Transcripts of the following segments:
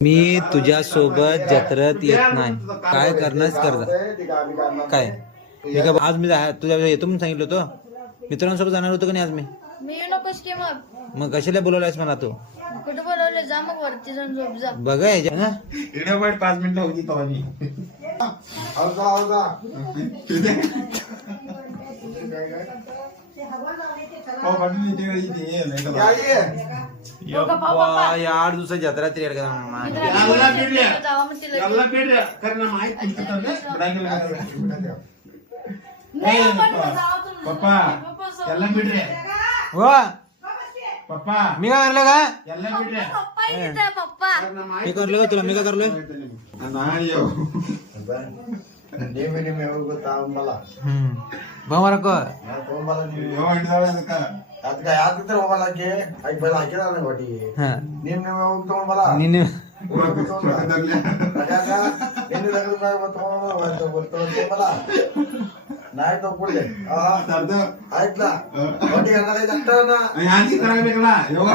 मी तुझ्या सोबत जत्रेत येत नाही. काय करणारच कर. काय मी का आज मी तुझ्या येतो म्हणून सांगितलं होतं. मित्रांसोबत जाणार होतो का नाही आज मी नकोस की मग कशाला बोलवलायस मला तू? कुठे बोलवले जा मग वरती जाऊन झोप जा. बघा ह्याच्या 5 मिनिटं होती तवानी. या 8 दिवसाची जत्रा तरी जावा मग तिला नाही आपण जावा तुम्ही. पप्पा ಎಲ್ಲ ಬಿಡ್ರಿ पप्पा मी काय करलं का? ಎಲ್ಲ ಬಿಡ್ರಿ पप्पा इथे पप्पा मी करलो का तुला? मी काय करलोय? ನಾಯೋ ನಿಮಗೆ ಗೊತ್ತಾ ಅಂಬಲ್ಲ ಬರಕ ಹೋಗಲ್ಲ ನೀವು ಯೋ ಹಿಡಿದಾಳೆ ಅದಕ್ಕ ಅದಕ್ಕೆ ಯಾಕಿದ್ರೆ ಹೋಗಲ್ಲಕ್ಕೆ ಐದು ಬೈಲ ಹಾಕಿದ ನನಗೆ ಹೊಡಿ ನೀವು ಹೋಗ್ತಾ ಹೋಗಲ್ಲ ನೀನು ಎಲ್ಲಿ ತಗೊಂಬಲ್ಲ ನಾಯಿ ತಗೊಳ್ಳಿ ಆಯ್ತಲ್ಲ ಹೊಟ್ಟೆ ಯಾಂತಿ ತರಬೇಕಲ್ಲ ಯೋಗ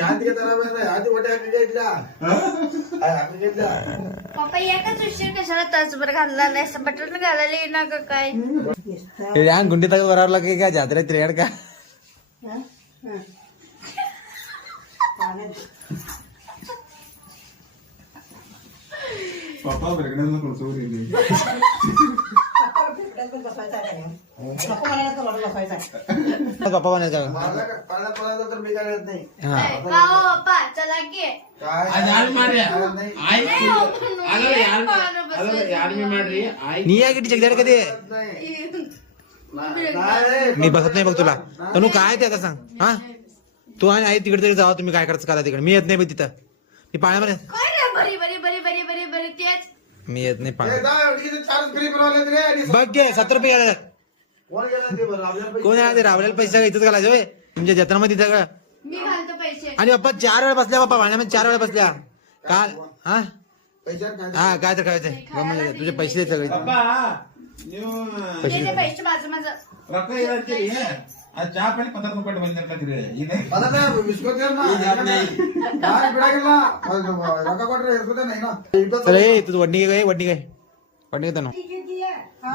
ಯಾಂತಿಗೆ ತರಬೇಕಲ್ಲ ಯಾಂತಿ ಹೊಟ್ಟೆ ಹಾಕಿಗೆ ಇಲ್ಲ ಹಾಕಿಗೆ ಇಲ್ಲ पप्पा एकच उशीर कशाला तासभर घालला नाही असं बटन घालायला येणार का काय? हँग गुंडी तक बरावला की काय जात्रेत त्रियाड का? पप्पा बेगड्याला कोसवरी पप्पा म्हणायचं का? पाण्यात पडायचं तर मी काय करत नाही हा का हो पप्पा चला की काय ಯಾರು ಮಾಡ್ರಿ ನೀ ಯಾಕೆ जगदार कधी मी बसत नाही बघ तुला तनु काय ते आता सांग. हा तू आणि आई तिकडे तरी जावा. तुम्ही काय करायचं करा तिकडे. मी येत नाही बघ तिथं. मी पाण्यामध्ये काय रे बरी बरी बरी बरी बरी बरी तेच मी येत नाही पाण्यात. चारच फ्री बनवले रे आणि बघ घे 70 रुपये घ्यायला. कोण गेला ते बरं आपल्याला कोण आहे ते रावलेला पैसे सगळं इथंच घालायचं होय तुमच्या जत्रामध्ये सगळं. मी घालतो पैसे. आणि बाप्पा 4 वेळा बसल्या. बाप्पा पाण्यामध्ये 4 वेळा बसल्या. काल हा पैसे हा काय तर खायचंय गमत तुझे पैसे दे सगळे. ಪಪ್ಪ ನೀವು ते पैसे माझं माझं ರೊಕ್ಕ ಇರಂತೀರಿ ಆ ಚಾ ಪಡಿ 50 ರೂಪಾಯಿ ಬಂದಿರ್ತೀರಿ ಈಗ ಅದನ್ನ ವಿಶ್ವಕರ್ಮ ಯಾರು ಬಿಡಾಗಿಲ್ಲ ರೊಕ್ಕ ಕೊಟ್ರೆ ಇರ್ತದೆ ನೈನಾ चल ए तू वडणी काय वडणी काय वडणी घेतो ना.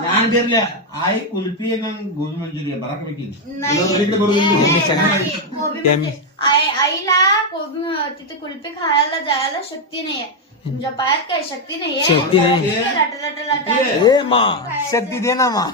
ಯಾನ್ ಬಿರ್ಲಿ ಆಯ್ ಕುಲ್ಫಿ ನಂಗ್ ಗೋಧಿ ಮಂಚೂರಿ ಬರಕ ಬೇಕಿಲ್ಲ नाही इकडे बरोबर नाही, कोबी त्या म्हणजे आईला कोबी तिथे कुल्फी खायला जायला शक्ती नाहीये. तुमच्या पायात काही शक्ती नाहीये. शक्ती नाही. लाटा लाटा लाटा ए मा शक्ती दे ना मा.